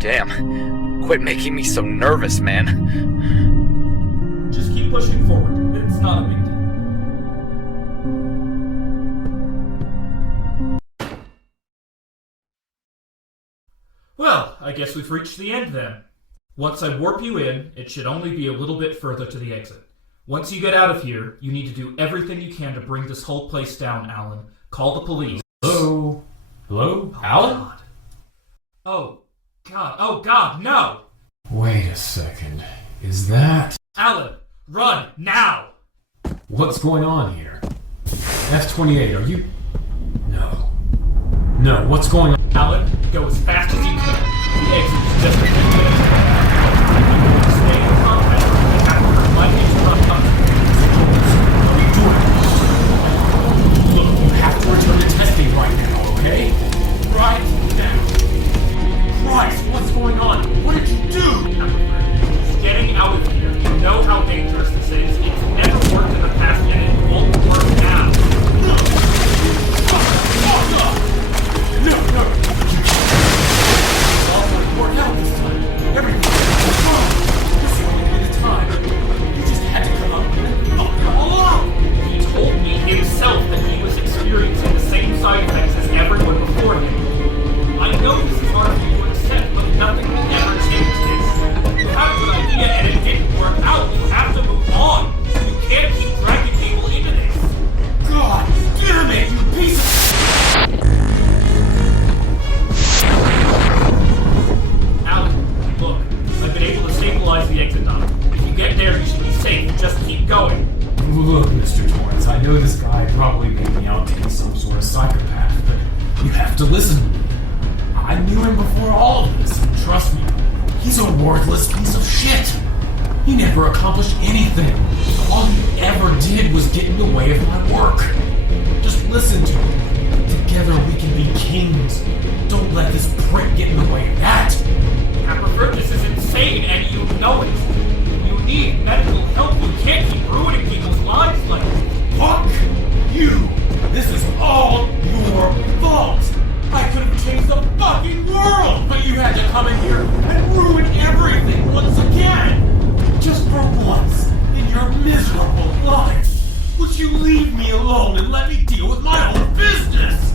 Damn. Quit making me so nervous, man. Just keep pushing forward. It's not a big deal. Well, I guess we've reached the end then. Once I warp you in, it should only be a little bit further to the exit. Once you get out of here, you need to do everything you can to bring this whole place down, Alan. Call the police. Hello? Hello? Alan? God. Oh God, no! Wait a second. Is that... Alan, run, now! What's going on here? F-28, are you... No. No, what's going on? Alan, go as fast as you can. The exit is just a few minutes away. Stay in contact with the hacker might interrupt us. What are you doing? Look, you have to return to testing right now, okay? Right now. Christ, what's going on? What did you do? Just getting out of here. You know how dangerous this is. It's never worked in the past and it won't work now. No! Fuck up! No! You can't. It's all going to work out this time. Everything is wrong. This is only been the time. You just had to come up and fuck them all up. He told me himself that he was experiencing the same side effects as everyone before him. I know this is hard for you to accept, but nothing will ever change this. You had a good idea and it didn't work out. You have to move on. You can't keep dragging people into this. God damn it, you piece of... Alan, look, I've been able to stabilize the exit dock. If you get there, you should be safe. Just keep going. Look, Mr. Torrance, I know this guy probably made me out to be some sort of psychopath, but you have to listen to me. I knew him before all of this, and trust me, he's a worthless piece of shit. He never accomplished anything. All he ever did was get in the way of my work. Just listen to me. Together we can be kings. Don't let this prick get in the way of that. Apperford, this is insane, and you know it. You need medical help. You can't keep ruining people's lives like this. Fuck you! This is all your fault! I could have changed the fucking world, but you had to come in here and ruin everything once again! Just for once in your miserable life, would you leave me alone and let me deal with my own business?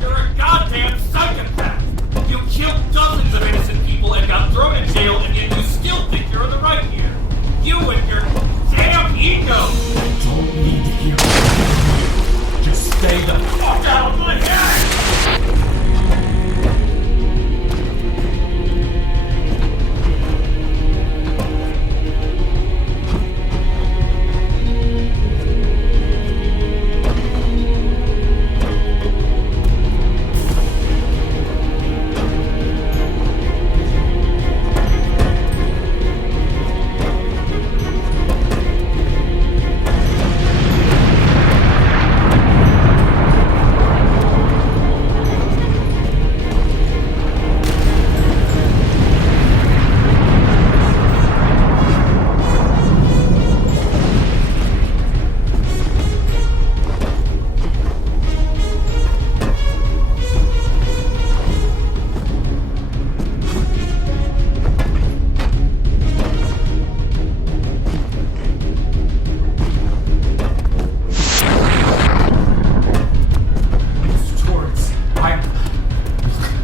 You're a goddamn psychopath. You killed dozens of innocent people and got thrown in jail, and yet you still think you're in the right here. You and your damn ego! I don't need to hear it. Just stay the fuck out of my head!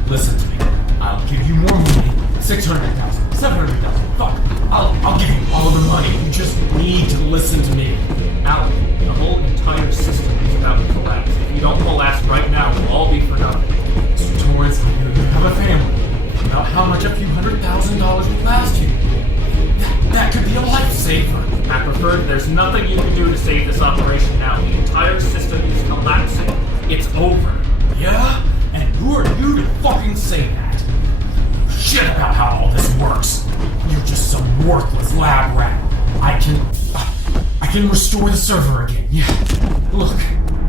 Listen to me. I'll give you more money. 600,000, 700,000. Fuck. I'll give you all the money. You just need to listen to me. Alan, the whole entire system is about to collapse. If you don't collapse right now, we'll all be for nothing. Mr. Torrance, I know you have a family. About how much a few $100,000 would last you. That could be a lifesaver. Apperford, there's nothing you can do to save this operation now. The entire system is collapsing. It's over. Yeah? And who are you to fucking say that? Shit about how all this works. You're just some worthless lab rat. I can restore the server again. Yeah. Look,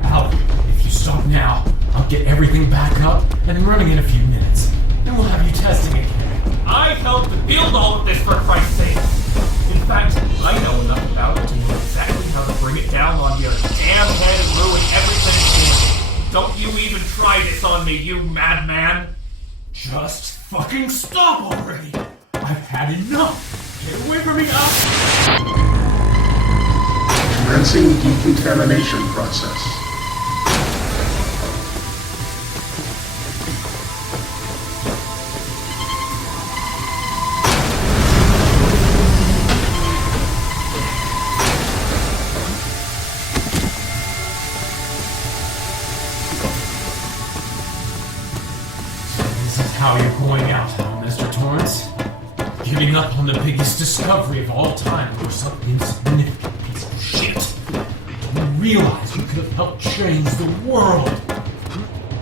Alan, if you stop now, I'll get everything back up and running in a few minutes. Then we'll have you testing again. I helped build all of this, for Christ's sake. In fact, I know enough about it to know exactly how to bring it down on your damn head and ruin everything for you. Don't you even try this on me, you madman! Just fucking stop already! I've had enough! Get away from me, Commencing decontamination process. how you're going out, Mr. Torrance. Giving up on the biggest discovery of all time for some insignificant piece of shit. You realize you could have helped change the world.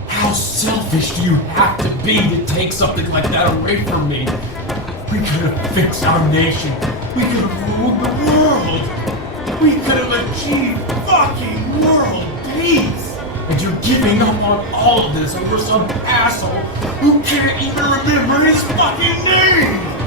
How selfish do you have to be to take something like that away from me? We could have fixed our nation. We could have ruled the world. We could have achieved fucking world peace. And you're giving up on all of this over some asshole who can't even remember his fucking name!